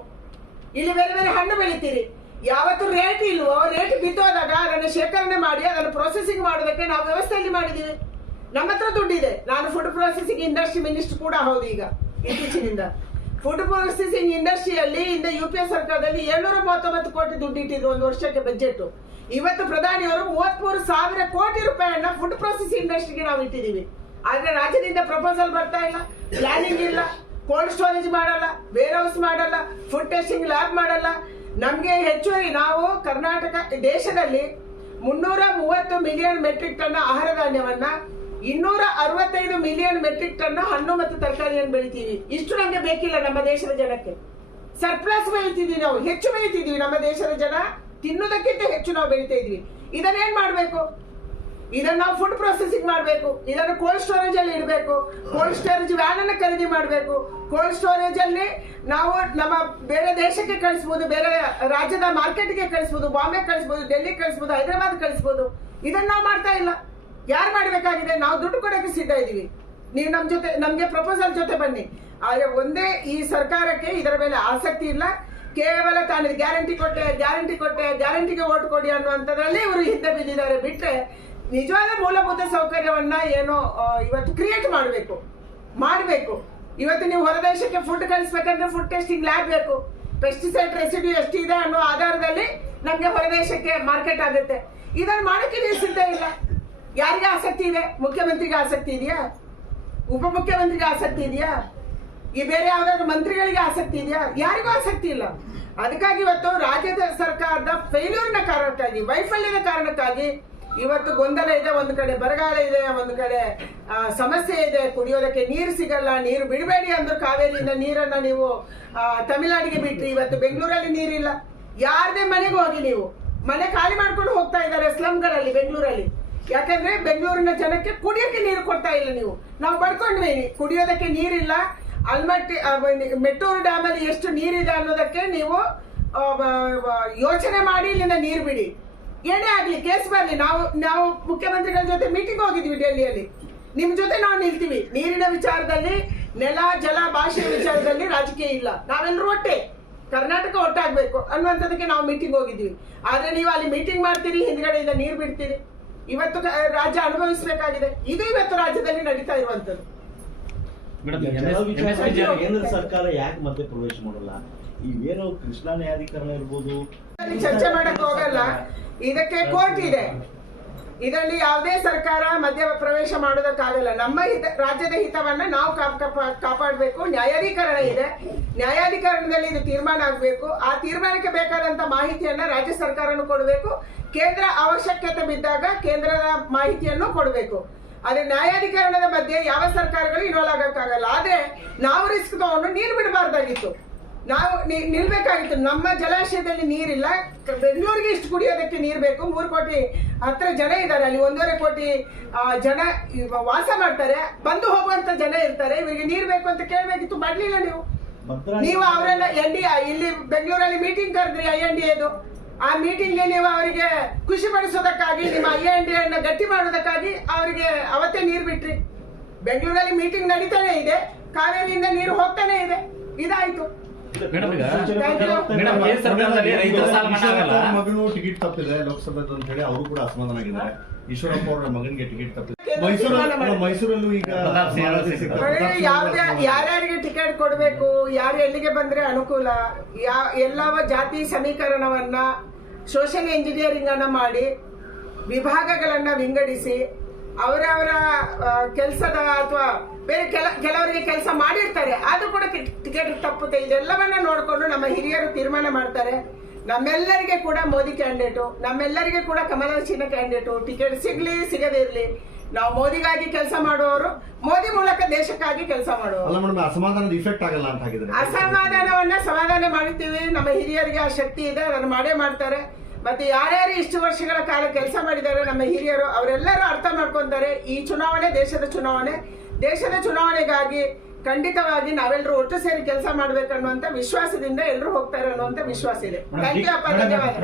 ಇಲ್ಲಿ ಬೇರೆ ಬೇರೆ ಹಣ್ಣು ಬೆಳಿತೀರಿ. ಯಾವತ್ತು ರೇಟ್ ಇಲ್ವೋ, ರೇಟ್ ಬಿದ್ದೋದಾಗ ಅದನ್ನು ಶೇಖರಣೆ ಮಾಡಿ, ಅದನ್ನು ಪ್ರೊಸೆಸಿಂಗ್ ಮಾಡೋದಕ್ಕೆ ನಾವು ವ್ಯವಸ್ಥೆಯಲ್ಲಿ ಮಾಡಿದ್ದೀವಿ. ನಮ್ಮ ಹತ್ರ ದುಡ್ಡಿದೆ. ನಾನು ಫುಡ್ ಪ್ರೊಸೆಸಿಂಗ್ ಇಂಡಸ್ಟ್ರಿ ಮಿನಿಸ್ಟರ್ ಕೂಡ ಹೌದು ಈಗ, ಇತ್ತೀಚಿನಿಂದ. ಫುಡ್ ಪ್ರೊಸೆಸಿಂಗ್ ಇಂಡಸ್ಟ್ರಿಯಲ್ಲಿ ಇಂದ ಯು ಪಿ ಎ ಸರ್ಕಾರದಲ್ಲಿ ಏಳ್ನೂರ ಮೂವತ್ತೊಂಬತ್ತು ಕೋಟಿ ದುಡ್ಡು ಇಟ್ಟಿದ್ರು ಒಂದು ವರ್ಷಕ್ಕೆ ಬಜೆಟ್ ಇವತ್ತು ಪ್ರಧಾನಿಯವರು ಮೂವತ್ಮೂರು ಸಾವಿರ ಕೋಟಿ ರೂಪಾಯಿಯನ್ನ ಫುಡ್ ಪ್ರೊಸೆಸಿಂಗ್ ಇಂಡಸ್ಟ್ರಿಗೆ ನಾವು ಇಟ್ಟಿದ್ದೀವಿ. ಆದ್ರೆ ರಾಜ್ಯದಿಂದ ಪ್ರಪೋಸಲ್ ಬರ್ತಾ ಇಲ್ಲ ಪ್ಲಾನಿಂಗ್ ಇಲ್ಲ. ಕೋಲ್ಡ್ ಸ್ಟೋರೇಜ್ ಮಾಡಲ್ಲ ವೇರ್ ಹೌಸ್ ಮಾಡಲ್ಲ ಫುಡ್ ಟೆಸ್ಟಿಂಗ್ ಲ್ಯಾಬ್ ಮಾಡಲ್ಲ. ನಮಗೆ ಹೆಚ್ಚುವರಿ ನಾವು ಕರ್ನಾಟಕ ದೇಶದಲ್ಲಿ ಮುನ್ನೂರ ಮೂವತ್ತು ಮಿಲಿಯನ್ ಮೆಟ್ರಿಕ್ ಟನ್ ಆಹಾರ ಧಾನ್ಯವನ್ನ ಇನ್ನೂರ ಅರವತ್ತೈದು ಮಿಲಿಯನ್ ಮೆಟ್ರಿಕ್ ಟನ್ ಹಣ್ಣು ಮತ್ತು ತರಕಾರಿಯನ್ನು ಬೆಳಿತೀವಿ. ಇಷ್ಟು ನಮಗೆ ಬೇಕಿಲ್ಲ ನಮ್ಮ ದೇಶದ ಜನಕ್ಕೆ. ಸರ್ಪ್ಲಸ್ ಬೆಳಿತಿದ್ವಿ ನಾವು, ಹೆಚ್ಚು ಬೆಳಿತಿದ್ವಿ ನಮ್ಮ ದೇಶದ ಜನ. ತಿನ್ನುವುದಕ್ಕಿಂತ ಹೆಚ್ಚು ನಾವು ಬೆಳಿತಾ ಇದ್ವಿ. ಇದನ್ನೇನ್ ಮಾಡ್ಬೇಕು? ಇದನ್ನ ನಾವು ಫುಡ್ ಪ್ರೊಸೆಸಿಂಗ್ ಮಾಡಬೇಕು. ಇದನ್ನು ಕೋಲ್ಡ್ ಸ್ಟೋರೇಜ್ ಅಲ್ಲಿ ಇಡಬೇಕು. ಕೋಲ್ಡ್ ಸ್ಟೋರೇಜ್ ವ್ಯಾನ್ ಅನ್ನ ಖರೀದಿ ಮಾಡಬೇಕು. ಕೋಲ್ಡ್ ಸ್ಟೋರೇಜ್ ಅಲ್ಲಿ ನಾವು ನಮ್ಮ ಬೇರೆ ದೇಶಕ್ಕೆ ಕಳಿಸಬಹುದು ಬೇರೆ ರಾಜ್ಯದ ಮಾರ್ಕೆಟ್ಗೆ ಕಳಿಸಬಹುದು ಬಾಂಬೆ ಕಳಿಸಬಹುದು ಡೆಲ್ಲಿ ಕಳಿಸಬಹುದು ಹೈದರಾಬಾದ್ ಕಳಿಸಬಹುದು ಇದನ್ನ ನಾವು ಮಾಡ್ತಾ ಇಲ್ಲ. ಯಾರು ಮಾಡಬೇಕಾಗಿದೆ? ನಾವು ದುಡ್ಡು ಕೊಡಕ್ಕೆ ಸಿದ್ಧ ಇದೀವಿ ನೀವು ನಮ್ಮ ಜೊತೆ, ನಮಗೆ ಪ್ರಪೋಸಲ್ ಜೊತೆ ಬನ್ನಿ. ಆದರೆ ಒಂದೇ ಈ ಸರ್ಕಾರಕ್ಕೆ ಇದರ ಮೇಲೆ ಆಸಕ್ತಿ ಇಲ್ಲ. ಕೇವಲ ತಾನು ಗ್ಯಾರಂಟಿ ಕೊಟ್ಟೆ ಗ್ಯಾರಂಟಿ ಕೊಟ್ಟೆ ಗ್ಯಾರಂಟಿಗೆ ಓಟ್ ಕೊಡಿ ಅನ್ನುವಂಥದ್ರಲ್ಲಿ ಇವರು ಹಿಂದೆ ಬಿದ್ದಿದ್ದಾರೆ ಬಿಟ್ರೆ ನಿಜವಾದ ಮೂಲಭೂತ ಸೌಕರ್ಯವನ್ನ ಏನೋ ಇವತ್ತು ಕ್ರಿಯೇಟ್ ಮಾಡಬೇಕು. ಮಾಡಬೇಕು. ಇವತ್ತು ನೀವು ಹೊರದೇಶಕ್ಕೆ ಫುಡ್ ಕಳಿಸ್ಬೇಕಂದ್ರೆ ಫುಡ್ ಟೆಸ್ಟಿಂಗ್ ಲ್ಯಾಬ್ ಬೇಕು. ಪೆಸ್ಟಿಸೈಡ್ ರೆಸಿಡ್ಯೂ ಎಷ್ಟಿದೆ ಅನ್ನೋ ಆಧಾರದಲ್ಲಿ ನಮಗೆ ಹೊರದೇಶಕ್ಕೆ ಮಾರ್ಕೆಟ್ ಆಗುತ್ತೆ. ಇದನ್ನು ಮಾಡಕ್ಕೆ ನೀವು ಸಿದ್ಧ ಇಲ್ಲ. ಯಾರಿಗೆ ಆಸಕ್ತಿ ಇದೆ? ಮುಖ್ಯಮಂತ್ರಿಗೆ ಆಸಕ್ತಿ ಇದೆಯಾ? ಉಪಮುಖ್ಯಮಂತ್ರಿಗೆ ಆಸಕ್ತಿ ಇದೆಯಾ? ಈ ಬೇರೆ ಯಾವ್ದಾದ್ರು ಮಂತ್ರಿಗಳಿಗೆ ಆಸಕ್ತಿ ಇದೆಯಾ? ಯಾರಿಗೂ ಆಸಕ್ತಿ ಇಲ್ಲ. ಅದಕ್ಕಾಗಿ ಇವತ್ತು ರಾಜ್ಯದ ಸರ್ಕಾರದ ಫೇಲ್ಯೂರ್ನ ಕಾರಣಕ್ಕಾಗಿ, ವೈಫಲ್ಯದ ಕಾರಣಕ್ಕಾಗಿ ಇವತ್ತು ಗೊಂದಲ ಇದೆ ಒಂದು ಕಡೆ, ಬರಗಾಲ ಇದೆ ಒಂದು ಕಡೆ. ಸಮಸ್ಯೆ ಇದೆ, ಕುಡಿಯೋದಕ್ಕೆ ನೀರು ಸಿಗಲ್ಲ, ನೀರು ಬಿಡಬೇಡಿ ಅಂದ್ರೆ ಕಾವೇರಿಯಿಂದ ನೀರನ್ನ ನೀವು ತಮಿಳ್ನಾಡಿಗೆ ಬಿಟ್ರಿ. ಇವತ್ತು ಬೆಂಗಳೂರಲ್ಲಿ ನೀರಿಲ್ಲ. ಯಾರದೇ ಮನೆಗೆ ಹೋಗಿ ನೀವು, ಮನೆ ಖಾಲಿ ಮಾಡ್ಕೊಂಡು ಹೋಗ್ತಾ ಇದ್ದಾರೆ ಸ್ಲಮ್ಗಳಲ್ಲಿ ಬೆಂಗಳೂರಲ್ಲಿ. ಯಾಕಂದ್ರೆ ಬೆಂಗಳೂರಿನ ಜನಕ್ಕೆ ಕುಡಿಯೋಕೆ ನೀರು ಕೊಡ್ತಾ ಇಲ್ಲ ನೀವು. ನಾವು ಪಡ್ಕೊಂಡ್ವಿ, ಕುಡಿಯೋದಕ್ಕೆ ನೀರಿಲ್ಲ. ಅಲ್ಮಟ್ಟಿ ಮೆಟ್ಟೂರು ಡ್ಯಾಮ್ ಅಲ್ಲಿ ಎಷ್ಟು ನೀರಿದೆ ಅನ್ನೋದಕ್ಕೆ ನೀವು ಯೋಚನೆ ಮಾಡಿ ಇಲ್ಲಿಂದ ನೀರು ಬಿಡಿ. ಏನೇ ಆಗ್ಲಿ ಕೇಸ್ ಬರಲಿ. ನಾವು ನಾವು ಮುಖ್ಯಮಂತ್ರಿಗಳ ಜೊತೆ ಮೀಟಿಂಗ್ ಹೋಗಿದ್ವಿ ಡೆಲ್ಲಿಯಲ್ಲಿ ನಿಮ್ ಜೊತೆ ನಾವು ನಿಲ್ತೀವಿ. ನೀರಿನ ವಿಚಾರದಲ್ಲಿ ನೆಲ ಜಲ ಭಾಷೆ ವಿಚಾರದಲ್ಲಿ ರಾಜಕೀಯ ಇಲ್ಲ. ನಾವೆಲ್ಲರೂ ಒಟ್ಟೆ. ಕರ್ನಾಟಕ ಒಟ್ಟಾಗ್ಬೇಕು ಅನ್ನುವಂಥದ್ದಕ್ಕೆ ನಾವು ಮೀಟಿಂಗ್ ಹೋಗಿದ್ವಿ. ಆದ್ರೆ ನೀವು ಅಲ್ಲಿ ಮೀಟಿಂಗ್ ಮಾಡ್ತೀರಿ ಹಿಂದ್ಗಡೆಯಿಂದ ನೀರು ಬಿಡ್ತೀರಿ. ಇವತ್ತು ರಾಜ್ಯ ಅನುಭವಿಸಬೇಕಾಗಿದೆ. ಇದು ಇವತ್ತು ರಾಜ್ಯದಲ್ಲಿ ನಡೀತಾ ಇರುವಂತದ್ದು ಕೇಂದ್ರ ಸರ್ಕಾರ ಯಾಕೆ ಮತ್ತೆ ಪ್ರವೇಶ ಮಾಡಲ್ಲ? ಈ ಏನು ಕೃಷ್ಣಾ ನ್ಯಾಯಾಧಿಕರಣ ಇರ್ಬೋದು. ಚರ್ಚೆ ಮಾಡಕ್ ಹೋಗಲ್ಲ. ಇದಕ್ಕೆ ಕೋರ್ಟ್ ಇದೆ. ಇದರಲ್ಲಿ ಯಾವುದೇ ಸರ್ಕಾರ ಮಧ್ಯ ಪ್ರವೇಶ ಮಾಡೋದಕ್ಕಾಗಲ್ಲ ನಮ್ಮ ಹಿತ, ರಾಜ್ಯದ ಹಿತವನ್ನ ನಾವು ಕಾಪ್- ಕಾಪಾಡಬೇಕು. ನ್ಯಾಯಾಧೀಕರಣ ಇದೆ. ನ್ಯಾಯಾಧಿಕರಣದಲ್ಲಿ ಇದು ತೀರ್ಮಾನ ಆಗಬೇಕು. ಆ ತೀರ್ಮಾನಕ್ಕೆ ಬೇಕಾದಂತ ಮಾಹಿತಿಯನ್ನ ರಾಜ್ಯ ಸರ್ಕಾರನು ಕೊಡಬೇಕು. ಕೇಂದ್ರ ಅವಶ್ಯಕತೆ ಬಿದ್ದಾಗ ಕೇಂದ್ರದ ಮಾಹಿತಿಯನ್ನು ಕೊಡಬೇಕು. ಆದ್ರೆ ನ್ಯಾಯಾಧೀಕರಣದ ಮಧ್ಯೆ ಯಾವ ಸರ್ಕಾರಗಳು ಇನ್ವಾಲ್ವ್ ಆಗಕ್ಕಾಗಲ್ಲ. ಆದ್ರೆ ನಾವು ರಿಸ್ಕ್ ತಗೊಂಡು ನೀರು ಬಿಡಬಾರ್ದಾಗಿತ್ತು. ನಾವು ನಿಲ್ಬೇಕಾಗಿತ್ತು. ನಮ್ಮ ಜಲಾಶಯದಲ್ಲಿ ನೀರಿಲ್ಲ. ಬೆಂಗಳೂರಿಗೆ ಇಷ್ಟು ಕುಡಿಯೋದಕ್ಕೆ ನೀರು ಬೇಕು. ಮೂರು ಕೋಟಿ ಹತ್ರ ಜನ ಇದ್ದಾರೆ. ಅಲ್ಲಿ ಒಂದೂವರೆ ಕೋಟಿ ಜನ ವಾಸ ಮಾಡ್ತಾರೆ. ಬಂದು ಹೋಗುವಂತ ಜನ ಇರ್ತಾರೆ. ಇವರಿಗೆ ನೀರು ಬೇಕು ಅಂತ ಕೇಳಬೇಕಿತ್ತು. ಮಾಡ್ಲಿಲ್ಲ ನೀವು. ನೀವು ಅವರೆಲ್ಲ ಎನ್ ಡಿ ಇಲ್ಲಿ ಬೆಂಗಳೂರಲ್ಲಿ ಮೀಟಿಂಗ್ ಕರೆದ್ರಿ ಐ ಎನ್ ಡಿ ಎದು. ಆ ಮೀಟಿಂಗ್ ನೀವು ಅವರಿಗೆ ಖುಷಿ ಪಡಿಸೋದಕ್ಕಾಗಿ ನಿಮ್ಮ ಐ ಎನ್ ಡಿ ಅನ್ನ ಗಟ್ಟಿ ಮಾಡೋದಕ್ಕಾಗಿ ಅವರಿಗೆ ಅವತ್ತೇ ನೀರು ಬಿಟ್ರಿ. ಬೆಂಗಳೂರಲ್ಲಿ ಮೀಟಿಂಗ್ ನಡೀತಾನೆ ಇದೆ. ಕಾವೇರಿಯಿಂದ ನೀರು ಹೋಗ್ತಾನೆ ಇದೆ. ಇದಾಯ್ತು. ಮಗನು ಟಿಕೆಟ್ ತಪ್ಪಿದೆ ಲೋಕಸಭೆದು ಅಂತ ಹೇಳಿ ಅವರು ಕೂಡ ಅಸಮಾಧಾನಾಗಿದ್ದಾರೆ ಈಶ್ವರಪ್ಪ ಅವರ ಮಗನಿಗೆ ಟಿಕೆಟ್ ತಪ್ಪಿದೆ. ಮೈಸೂರು ಮೈಸೂರಲ್ಲೂ ಈಗ ಯಾವ್ದೇ ಯಾರ್ಯಾರಿಗೆ ಟಿಕೆಟ್ ಕೊಡಬೇಕು ಯಾರು ಎಲ್ಲಿಗೆ ಬಂದ್ರೆ ಅನುಕೂಲ ಯಾ ಎಲ್ಲವ ಜಾತಿ ಸಮೀಕರಣವನ್ನ ಸೋಷಿಯಲ್ ಇಂಜಿನಿಯರಿಂಗ್ ಅನ್ನ ಮಾಡಿ ವಿಭಾಗಗಳನ್ನ ವಿಂಗಡಿಸಿ ಅವರವರ ಕೆಲಸದ ಅಥವಾ ಬೇರೆ ಕೆಲ ಕೆಲವರಿಗೆ ಕೆಲಸ ಮಾಡಿರ್ತಾರೆ. ಆದ್ರೂ ಕೂಡ ಟಿಕೆಟ್ ತಪ್ಪುತ್ತೆ. ಇದೆಲ್ಲವನ್ನ ನೋಡಿಕೊಂಡು ನಮ್ಮ ಹಿರಿಯರು ತೀರ್ಮಾನ ಮಾಡ್ತಾರೆ. ನಮ್ಮೆಲ್ಲರಿಗೆ ಕೂಡ ಮೋದಿ ಕ್ಯಾಂಡಿಡೇಟು ನಮ್ಮೆಲ್ಲರಿಗೆ ಕೂಡ ಕಮಲದ ಚಿನ್ನ ಕ್ಯಾಂಡಿಡೇಟು ಟಿಕೆಟ್ ಸಿಗ್ಲಿ ಸಿಗದೇ ಇರಲಿ. ನಾವು ಮೋದಿಗಾಗಿ ಕೆಲಸ ಮಾಡುವವರು ಮೋದಿ ಮೂಲಕ ದೇಶಕ್ಕಾಗಿ ಕೆಲಸ ಮಾಡುವವರು. ಅಸಮಾಧಾನದ ಇಫೆಕ್ಟ್ ಆಗಲ್ಲ ಅಂತ ಅಸಮಾಧಾನವನ್ನ ಸಮಾಧಾನ ಮಾಡುತ್ತೀವಿ. ನಮ್ಮ ಹಿರಿಯರಿಗೆ ಆ ಶಕ್ತಿ ಇದೆ ಅದನ್ನು ಮಾಡೇ ಮಾಡ್ತಾರೆ. ಮತ್ತೆ ಯಾರ್ಯಾರು ಇಷ್ಟು ವರ್ಷಗಳ ಕಾಲ ಕೆಲಸ ಮಾಡಿದ್ದಾರೆ ನಮ್ಮ ಹಿರಿಯರು ಅವರೆಲ್ಲರೂ ಅರ್ಥ ಮಾಡ್ಕೊಂತಾರೆ ಈ ಚುನಾವಣೆ ದೇಶದ ಚುನಾವಣೆ. ದೇಶದ ಚುನಾವಣೆಗಾಗಿ ಖಂಡಿತವಾಗಿ ನಾವೆಲ್ಲರೂ ಒಟ್ಟು ಸೇರಿ ಕೆಲಸ ಮಾಡ್ಬೇಕನ್ನುವಂತ ವಿಶ್ವಾಸದಿಂದ ಎಲ್ಲರೂ ಹೋಗ್ತಾರೆ ಅನ್ನುವಂತ ವಿಶ್ವಾಸ ಇದೆ. ಥ್ಯಾಂಕ್ ಯು ಅಪ್ಪ ಧನ್ಯವಾದ